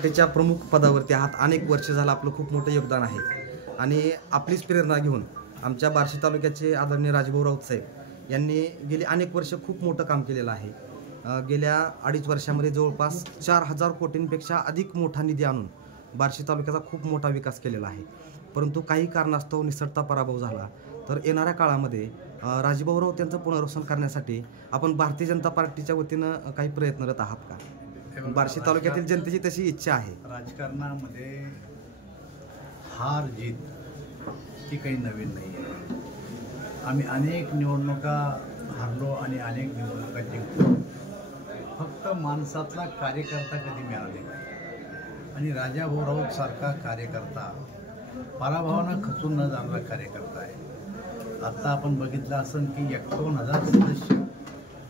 पार्टीच्या प्रमुख पदावरती आहात, अनेक वर्ष झालं, आपलं खूप मोठं योगदान आहे आणि आपलीच प्रेरणा घेऊन आमच्या बार्शी तालुक्याचे आदरणीय राजभाऊ राऊत साहेब यांनी गेली अनेक वर्ष खूप मोठं काम केलेलं आहे। गेल्या 2.5 वर्षामध्ये जवळपास 4,000 कोटींपेक्षा अधिक मोठा निधी आणून बार्शी तालुक्याचा खूप मोठा विकास केलेला आहे। परंतु काही कारणास्तव निसटता पराभव झाला, तर येणाऱ्या काळामध्ये राजभाऊ राऊत यांचं पुनर्वसन करण्यासाठी आपण भारतीय जनता पार्टीच्या वतीनं काही प्रयत्नरत आहात का? बार्शी तालुक्यातील जनतेची तशी इच्छा आहे। राजकारणामध्ये हार जीत ही काही नवीन नाही आहे। आम्ही अनेक निवडणुका हारलो आणि अनेक निवडणुका जिंकलो। फक्त माणसातला कार्यकर्ता कधी मिळाले नाही आणि राजाभाऊ राऊत सारखा कार्यकर्ता पराभवानं खचून न जाणारा कार्यकर्ता आहे। आता आपण बघितलं असेल की 51,000 सदस्य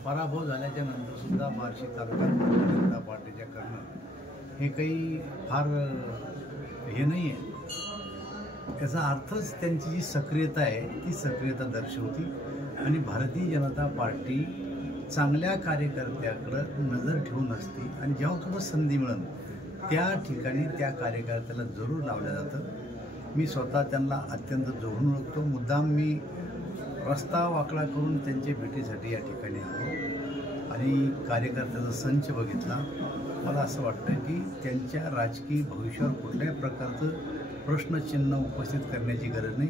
पराभव झाल्याच्या नंतर सुद्धा बार्शी तालुक्यात भारतीय जनता पार्टीच्याकडनं हे काही फार हे नाही आहे। याचा अर्थच त्यांची जी सक्रियता आहे ती सक्रियता दर्शवती आणि भारतीय जनता पार्टी चांगल्या कार्यकर्त्याकडं नजर ठेवून असते आणि जेव्हा केव्हा संधी मिळेल त्या ठिकाणी त्या कार्यकर्त्याला जरूर लावलं जातं। मी स्वतः त्यांना अत्यंत जवळून ओळखतो, मुद्दाम मी रस्ता वाकडा करून त्यांच्या भेटीसाठी या ठिकाणी आलो आणि कार्यकर्त्याचा संच बघितला। मला असं वाटतं की त्यांच्या राजकीय भविष्यावर कुठल्याही प्रकारचं प्रश्नचिन्ह उपस्थित करण्याची गरज नाही।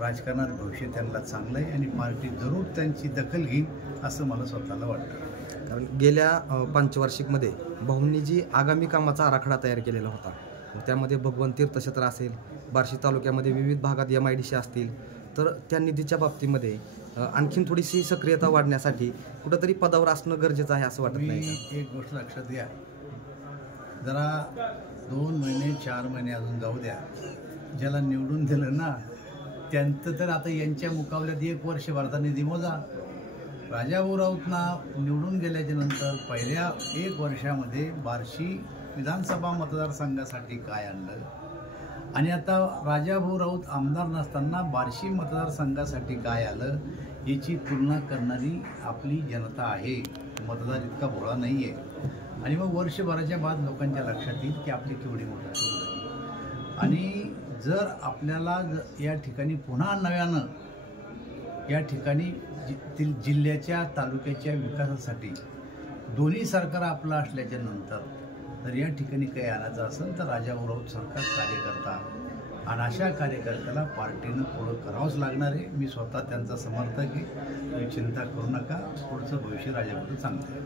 राजकारणात भविष्य त्यांना चांगलं आहे आणि पार्टी जरूर त्यांची दखल घेईल असं मला स्वतःला वाटतं। कारण गेल्या पंचवार्षिकमध्ये भाऊंनी जी आगामी कामाचा आराखडा तयार केलेला होता, त्यामध्ये भगवंत तीर्थक्षेत्र असेल, बार्शी तालुक्यामध्ये विविध भागात MIDC असतील, तर त्या निधीच्या बाबतीमध्ये आणखीन थोडीशी सक्रियता वाढण्यासाठी कुठंतरी पदावर असणं गरजेचं आहे असं वाटत नाही? एक गोष्ट लक्षात घ्या, जरा 2 महिने 4 महिने अजून जाऊ द्या। ज्याला निवडून दिलं ना त्यांचं तर आता यांच्या मुकाबल्यात 1 वर्ष भरता निधी मोजा। राजाभाऊ राऊतना निवडून गेल्याच्या नंतर पहिल्या 1 वर्षामध्ये बार्शी विधानसभा मतदारसंघासाठी काय आणलं आणि आता राजाभाऊ राऊत आमदार नसताना बार्शी मतदारसंघासाठी काय आलं याची तुलना करणारी आपली जनता आहे। मतदार इतका भोळा नाही आहे आणि मग वर्षभराच्या बाद लोकांच्या लक्षात येईल की आपली केवढी मोठी चूक झाली। आणि जर आपल्याला या ठिकाणी पुन्हा नव्यानं या ठिकाणी जिल्ह्याच्या तालुक्याच्या विकासासाठी दोन्ही सरकार आपलं असल्याच्या नंतर जर या ठिकाणी काही आणायचं असेल तर राजाभाऊ राऊत सारखा कार्यकर्ता आणि अशा कार्यकर्त्याला पार्टीनं पुढं करावंच लागणार आहे। मी स्वतः त्यांचा समर्थक आहे, तुम्ही चिंता करू नका, पुढचं भविष्य राजाभाऊ चांगलं आहे।